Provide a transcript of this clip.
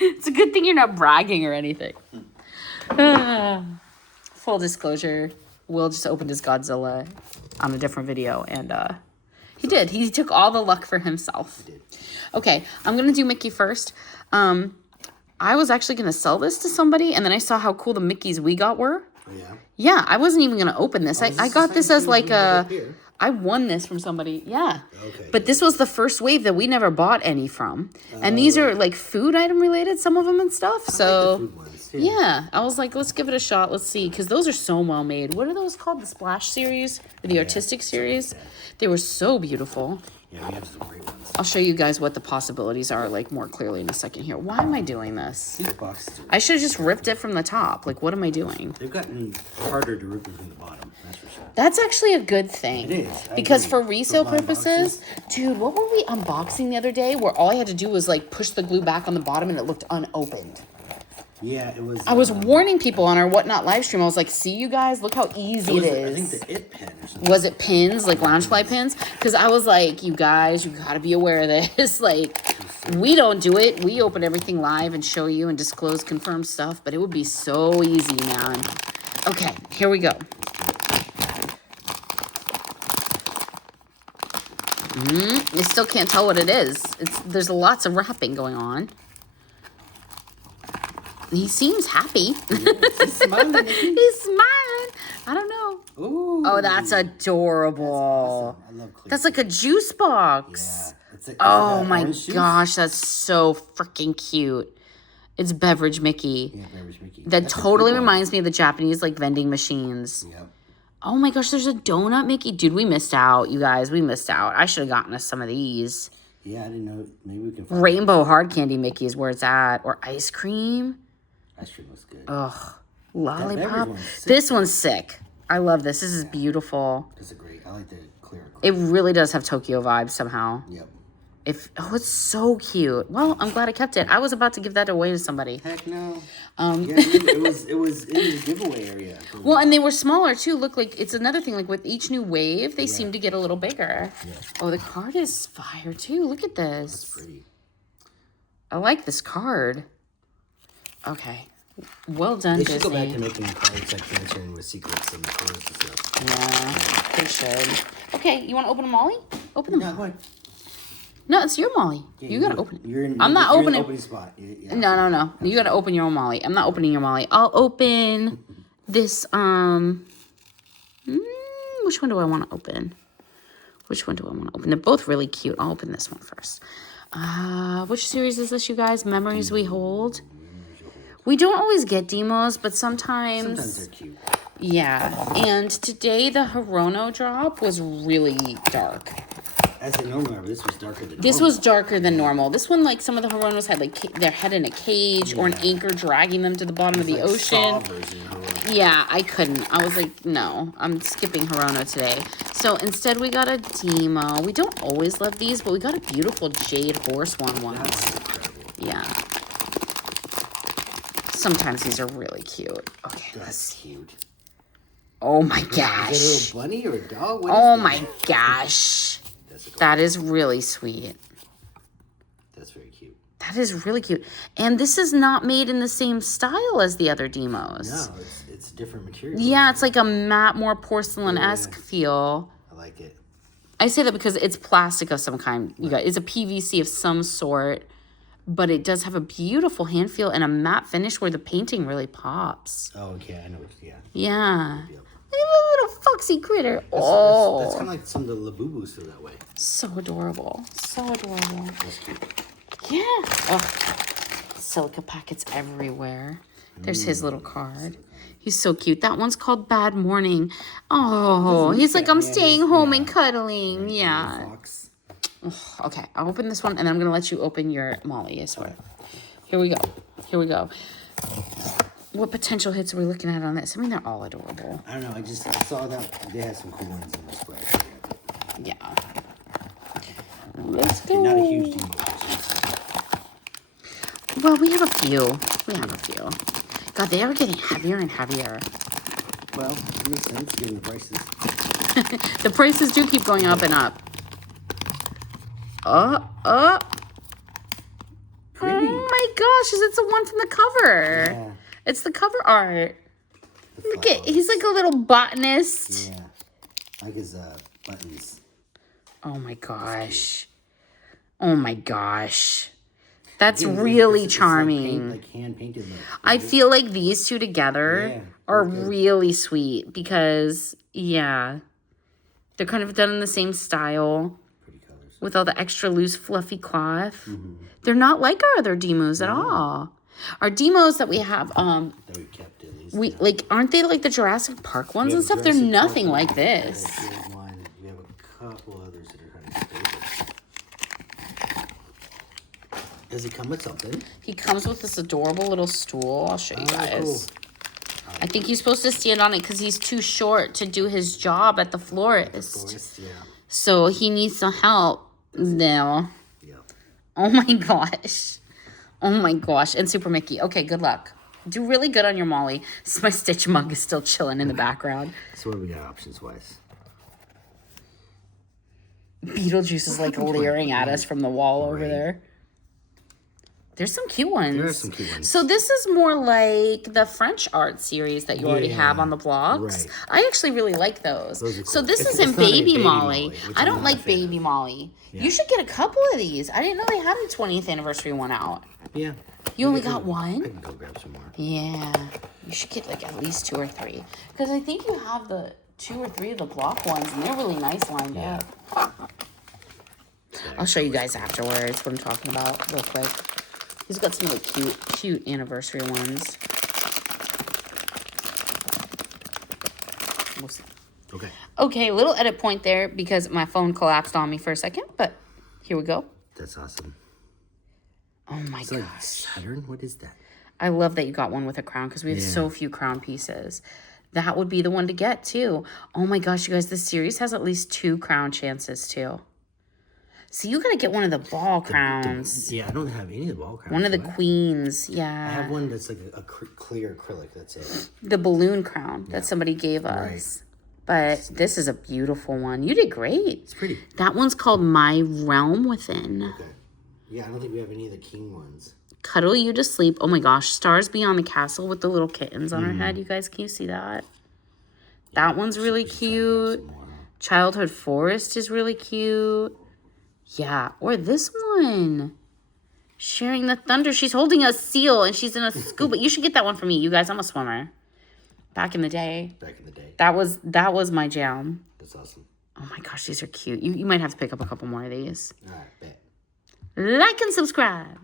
It's a good thing you're not bragging or anything. Full disclosure, Will just opened his Godzilla on a different video, and he did. He took all the luck for himself. He did. Okay, I'm going to do Mickey first. I was actually going to sell this to somebody, and then I saw how cool the Mickeys we got were. Oh, yeah? Yeah, I wasn't even going to open this. I got this as like a... I won this from somebody. Yeah. Okay. But this was the first wave that we never bought any from. And these are like food item related, some of them and stuff. So, like the food ones, yeah, I was like, let's give it a shot. Let's see. Because those are so well made. What are those called? The Splash series? Or the Artistic series? They were so beautiful. Yeah, we have some great ones. I'll show you guys what the possibilities are like more clearly in a second here. Why am I doing this? These boxes I should have just ripped it from the top. Like, what am I doing? they've gotten harder to rip from the bottom, that's for sure. That's actually a good thing. It is. Because agree. for resale For blind purposes, boxes. dude, what were we unboxing the other day where all I had to do was like push the glue back on the bottom and it looked unopened? Yeah, it was... I was warning people on our Whatnot Livestream. I was like, see you guys, look how easy it is. I think the It pen or something. Was it pins, like Loungefly pins? Because I was like, you guys, you gotta be aware of this. Like, we don't do it. We open everything live and show you and disclose confirmed stuff, but it would be so easy, man. Okay, here we go. I still can't tell what it is. There's lots of wrapping going on. He seems happy. He's smiling. He's smiling. I don't know. Ooh. Oh, that's adorable. That's awesome. I love Clear. That's like a juice box. Yeah. It's like, Oh is that my orange juice? gosh, that's so freaking cute. It's Beverage Mickey. Yeah, Beverage Mickey. That That's a totally good one. reminds me of the Japanese like vending machines. Yep. Oh my gosh, there's a donut Mickey. Dude, we missed out, you guys. We missed out. I should have gotten us some of these. Yeah, I didn't know. Maybe we can find Rainbow hard candy Mickey is where it's at. Or ice cream. Ice cream looks good. Ugh. Lollipop. beverage one's sick. This one's sick. I love this. This is beautiful. That's a great. I like the clear. It really does have Tokyo vibes somehow. Yep. Oh, it's so cute. Well, I'm glad I kept it. I was about to give that away to somebody. Heck no. Yeah, it was in the giveaway area. Well, and they were smaller too. Look, like it's another thing. Like with each new wave, they seem to get a little bigger. Yeah. Oh, the card is fire too. Look at this. That's pretty. I like this card. Okay. Well done, They should Disney. go back to making cards like answering with secrets and cards and stuff. Yeah, they should. Okay, you want to open them, Molly? Open them. Yeah, go ahead. No, it's your Molly. Yeah, you gotta do open it. I'm not you're in opening. the opening spot. Yeah, No. You gotta open your own Molly. I'm not opening your Molly. I'll open this. Which one do I want to open? They're both really cute. I'll open this one first. Which series is this, you guys? Memories We Hold. We don't always get demos, but Sometimes they're cute. yeah. And today the Hirono drop was really dark. As they normally are, but this was darker than This normal. was darker than normal. This one, like some of the Hironos had like their head in a cage or an anchor dragging them to the bottom of the Like Saw ocean. version of Hirono. Yeah, I couldn't. I was like, no, I'm skipping Hirono today. So instead we got a Demo. We don't always love these, but we got a beautiful Jade Horse one That once. one's incredible. Yeah. Sometimes these are really cute. Okay, That's cute. oh my Is gosh. that a little bunny or a dog? What is Oh that? my gosh. That's adorable. That is really sweet. That's very cute. That is really cute. And this is not made in the same style as the other Demos. No, it's different material. Yeah, it's like a matte, more porcelain-esque feel. I like it. I say that because it's plastic of some kind. You guys, it's a PVC of some sort, but it does have a beautiful hand feel and a matte finish where the painting really pops. Oh, okay, I know what. Yeah. Yeah. Yep. Look at the little foxy critter. Oh, That's kind of like some of the Labubus feel that way. so adorable. So adorable. That's cute. Yeah. Oh, silica packets everywhere. There's his little card. He's so cute. That one's called Bad Morning. Oh, he's like, I'm staying home and cuddling. Yeah. Fox. Okay, I'll open this one, and I'm going to let you open your Molly, I swear. Here we go. What potential hits are we looking at on this? I mean, they're all adorable. I don't know. I just saw that they had some cool ones in this way. Yeah. Let's go. Not a huge deal. Well, we have a few. God, they are getting heavier and heavier. Well, it makes sense given the prices. The prices do keep going up and up. Pretty. Oh my my gosh, is it the one from the cover? Yeah. It's the cover art. The Look at, flowers. he's like a little botanist. Yeah. I like his buttons. Oh my gosh. Oh my gosh. That's Again, really it's charming. like hand painted. I feel like these two together Yeah, are they're good. really sweet because, yeah, they're kind of done in the same style Pretty colors. with all the extra loose, fluffy cloth. They're not like our other Demos at all. Our Demos that we have, That we kept at least. we like, aren't they like the Jurassic Park ones We and have stuff? They're Jurassic Park nothing one, like this. we have one. We have a couple others that are kind of stable. Does it come with something? He comes with this adorable little stool. I'll show you guys. Cool. I think he's supposed to stand on it because he's too short to do his job at the florist. Forest, yeah. So he needs some help now. Yeah. Oh my gosh. Oh my gosh. And Super Mickey. Okay, good luck. Do really good on your Molly. My Stitch mug is still chilling in the background. So what do we got options wise? Beetlejuice is like leering at us from the wall over there. There's some cute ones. There are some cute ones. So this is more like the French art series that you already have on the blocks. Right. I actually really like those. Those are So cool. this It's isn't not a Baby Baby Molly. Molly, which I I'm don't not like a fan Baby of. Molly. Yeah. You should get a couple of these. I didn't know they had a 20th anniversary one out. Yeah. You only I got can one? go grab some more. Yeah. You should get like at least 2 or 3. Because I think you have the 2 or 3 of the block ones and they're really nice lined up. I'll show you guys afterwards what I'm talking about real quick. He's got some really cute anniversary ones. We'll see. Okay. Okay, little edit point there because my phone collapsed on me for a second, but here we go. That's awesome. Oh my It's like gosh. Saturn? What is that? I love that you got one with a crown because we have so few crown pieces. That would be the one to get too. Oh my gosh, you guys, this series has at least 2 crown chances too. So you gotta get one of the ball crowns. Yeah, I don't have any of the ball crowns. One of the do I? queens, I yeah. have one that's like a clear acrylic. That's it. The balloon crown that somebody gave us. But this is a beautiful one. You did great. It's pretty. That one's called My Realm Within. Okay. Yeah, I don't think we have any of the king ones. Cuddle You to Sleep. Oh my gosh. Stars Beyond the Castle with the little kittens on her head. You guys, can you see that? That one's really cute. Some more. Childhood Forest is really cute. Yeah. Or this one. Sharing the Thunder. She's holding a seal and she's in a scuba. You should get that one for me. You guys, I'm a swimmer. Back in the day. Back in the day. That was my jam. That's awesome. Oh my gosh, these are cute. You might have to pick up a couple more of these. All right, bet. Like and subscribe.